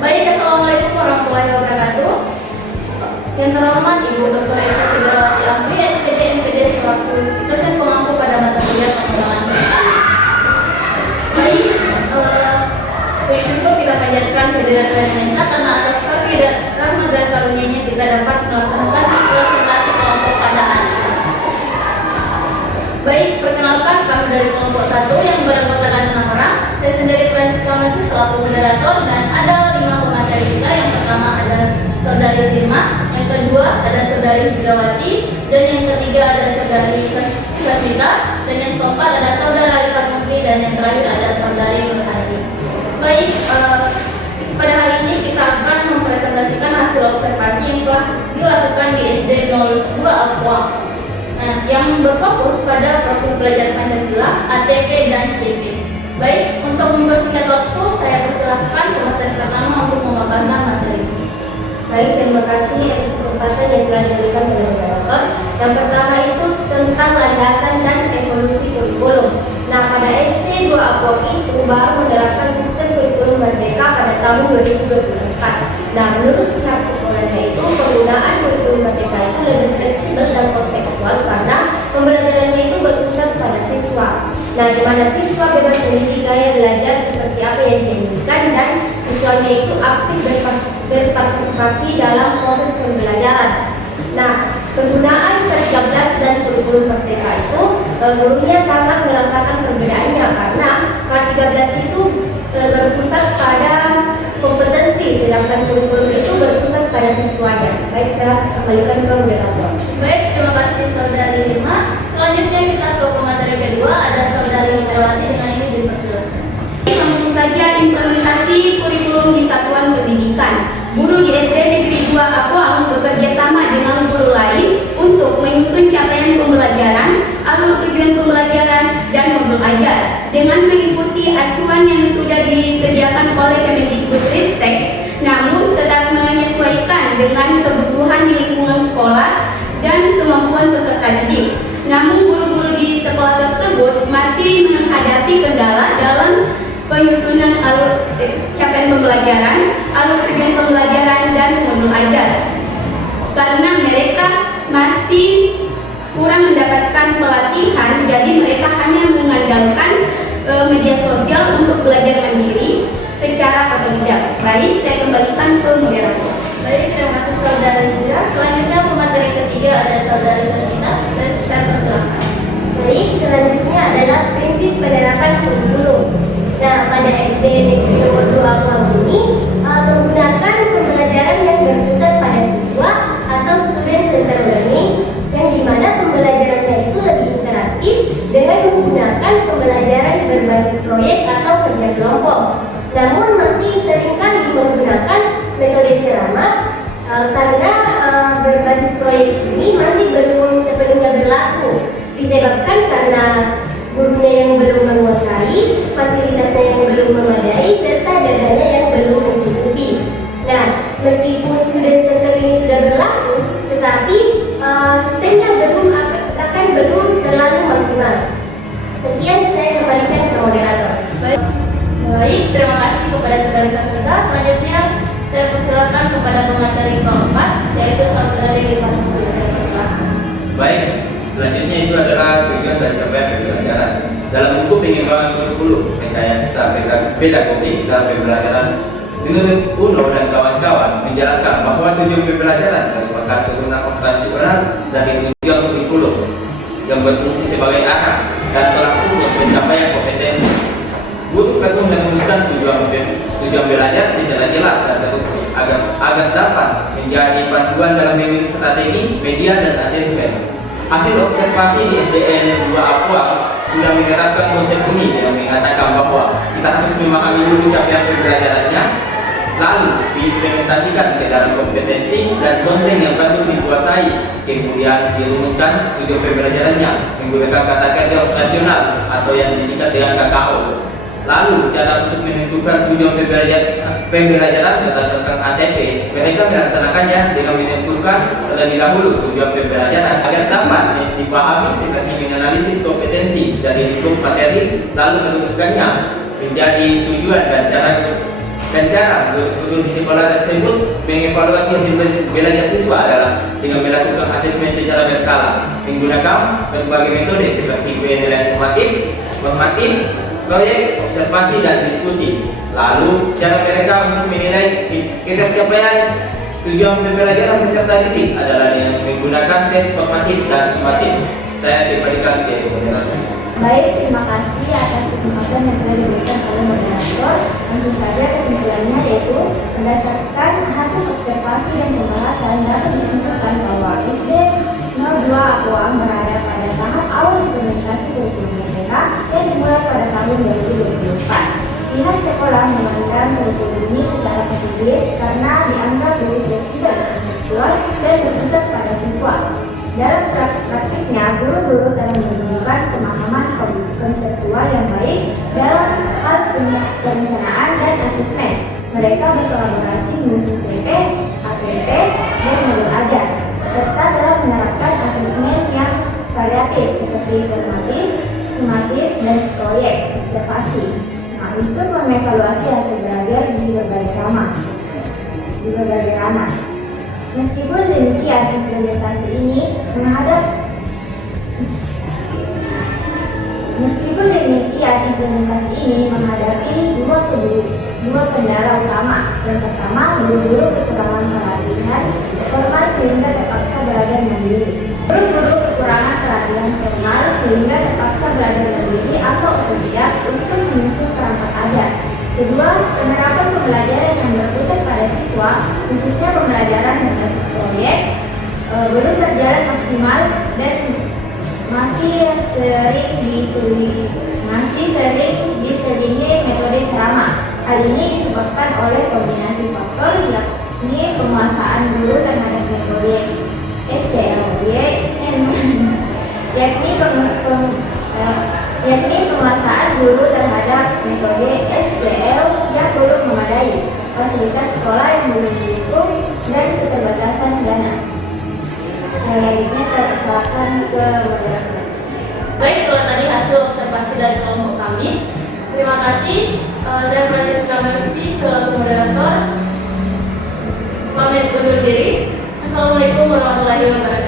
Baik, Assalamualaikum warahmatullahi wabarakatuh. Yang terhormat Ibu Dr. Eka Sigrawati Amri, SPD MPD selaku dosen pengampu pada mata kuliah pengembangan. Baik, puji syukur kita panjatkan kehadiran Tuhan Yang Esa karena atas karunia rahmat dan karunia-Nya kita dapat melaksanakan presentasi kelompok pada hari ini. Baik, perkenalkan kami dari kelompok 1 yang beranggotakan 6 orang. Saya sendiri Francisca Masih selaku moderator dan ada 5 pemateri kita. Yang pertama ada Saudari Firma, yang kedua ada Saudari Hidrawati, dan yang ketiga ada Saudari Sasmita, dan yang keempat ada Saudara Rifat Mufti, dan yang terakhir ada Saudari Nurhadi. Baik, pada hari ini kita akan mempresentasikan hasil observasi yang telah dilakukan di SD 02 Aqua. Nah, yang berfokus pada profil pelajar Pancasila, ATP dan CP. Baik, untuk mempersingkat waktu, saya persilahkan pemateri pertama untuk memaparkan materi. Baik, terima kasih atas kesempatan yang telah diberikan oleh moderator. Yang pertama itu tentang landasan dan evolusi kurikulum. Nah, pada SD 2 Aqua itu baru menerapkan sistem kurikulum Merdeka pada tahun 2024. Nah, menurut pihak sekolahnya itu penggunaan kurikulum Merdeka itu lebih fleksibel dan kontekstual karena pembelajarannya itu berpusat pada siswa. Nah, di mana siswa bebas memilih gaya belajar seperti apa yang diinginkan dan siswanya itu aktif berpartisipasi dalam proses pembelajaran. Nah, penggunaan K13 dan kurikulum Merdeka itu gurunya sangat merasakan perbedaannya karena K13 itu berpusat pada kompetensi, sedangkan kurikulum itu berpusat pada siswanya. Baik, saya kembalikan ke moderator. Baik, terima kasih Saudari Lima. Selanjutnya kita ke pemateri kedua, ada Saudari Hidrawati, dengan ini dipersilakan. Langsung saja implementasi kurikulum di satuan pendidikan. Guru di SD Negeri 2 Aqua bekerja sama dengan guru lain untuk menyusun capaian pembelajaran, alur tujuan pembelajaran, dan modul ajar dengan mengikuti acuan yang sudah disediakan oleh Kemendikbudristek, namun tetap menyesuaikan dengan kebutuhan di lingkungan sekolah dan kemampuan peserta didik. Namun guru-guru di sekolah tersebut masih menghadapi kendala dalam penyusunan alur capaian pembelajaran, alur tujuan pembelajaran, dan modul ajar karena mereka masih kurang mendapatkan pelatihan, jadi mereka hanya mengandalkan media sosial untuk belajar mandiri secara otodidak. Baik, saya kembalikan ke moderator. Baik, terima kasih Saudari Hidra. Selanjutnya pemateri ketiga ada Saudari Sasmita. Saya persilakan. Baik, selanjutnya adalah prinsip penerapan kurikulum. Nah, pada SD Negeri nomor 2 Aqua ini menggunakan pembelajaran yang berpusat pada siswa atau student center learning, yang dimana pembelajarannya itu lebih interaktif dengan menggunakan pembelajaran berbasis proyek atau kerja kelompok. Namun masih seringkali menggunakan metode ceramah karena berbasis proyek ini masih belum sepenuhnya berlaku, disebabkan karena gurunya yang belum menguasai, fasilitasnya yang belum memadai, serta dananya yang belum mencukupi. Nah, meskipun student center ini sudah berlaku, tetapi sistemnya belum terlalu maksimal. Sekian, saya kembalikan ke moderator. Baik, terima kasih kepada Saudari Sasmita. Selanjutnya saya persilakan kepada pemateri keempat, yaitu Saudari Rifat Mufti. Saya persilakan. Baik, selanjutnya itu adalah tujuan dan capaian pembelajaran. Dalam buku pengembangan kurikulum, rekayasa pedagogik dalam pembelajaran, menurut Uno dan kawan-kawan menjelaskan bahwa tujuan pembelajaran merupakan turunan operasional dari tujuan kurikulum yang berfungsi sebagai arah dan tolak ukur pencapaian kompetensi. Guru perlu merumuskan tujuan belajar secara jelas dan terukur agar dapat menjadi panduan dalam memilih strategi, media, dan asesmen. Hasil observasi di SDN 2 Aqua sudah menerapkan konsep ini dengan mengatakan bahwa kita harus memahami dulu capaian pembelajarannya, lalu diimplementasikan ke dalam kompetensi dan konten yang patut dikuasai, kemudian dirumuskan tujuan pembelajarannya menggunakan kata kerja operasional atau yang disingkat dengan KKO. Lalu cara untuk menentukan tujuan pembelajaran berdasarkan ATP, mereka melaksanakannya dengan menentukan terlebih dahulu tujuan pembelajaran agar dapat dipahami seperti menganalisis kompetensi dari lingkup materi, lalu merumuskannya menjadi tujuan dan cara Dan cara guru di sekolah tersebut mengevaluasi hasil belajar siswa adalah dengan melakukan asesmen secara berkala menggunakan berbagai metode seperti penilaian sumatif, proyek, observasi, dan diskusi. Lalu cara mereka untuk menilai capaian tujuan pembelajaran peserta didik adalah dengan menggunakan tes formatif dan sumatif. Saya kembalikan ke moderator. Baik, terima kasih atas kesempatan yang telah diberikan oleh moderator. Langsung saja kesimpulannya yaitu berdasarkan hasil observasi dan pembahasan dapat disimpulkan bahwa SD 02 Apoang berada pada tahap awal implementasi kurikulum merdeka yang dimulai pada tahun 2024. Pihak sekolah memandang kurikulum ini secara positif karena dianggap lebih fleksibel, kontekstual, dan berpusat pada siswa. Dalam praktiknya, guru-guru telah menunjukkan pemahaman konseptual yang baik dalam hal perencanaan dan asesmen. Mereka berkolaborasi menyusun CP, APP, dan modul ajar, serta telah menerapkan asesmen yang variatif seperti formatif, sumatif, dan proyek observasi. Nah, itu mengevaluasi hasil belajar di berbagai ranah. Meskipun demikian, implementasi ini menghadapi dua kendala utama. Yang pertama, guru-guru kekurangan pelatihan formal sehingga terpaksa belajar mandiri. Guru-guru kekurangan pelatihan formal sehingga terpaksa belajar mandiri atau otodidak untuk menyusun perangkat ajar. Kedua, penerapan pembelajaran yang berpusat pada siswa, khususnya pembelajaran berbasis proyek, belum berjalan maksimal dan masih sering diselingi metode ceramah. Hal ini disebabkan oleh kombinasi faktor yakni penguasaan guru terhadap metode SDLY, yakni penguasaan guru terhadap metode SDL yang belum memadai, fasilitas sekolah yang belum mendukung, dan keterbatasan dana. Selanjutnya saya persilakan ke moderator. Baik, itu tadi hasil observasi dari kelompok kami. Terima kasih. Saya Francisca Mercy selaku moderator. Pamit undur diri. Assalamualaikum warahmatullahi wabarakatuh.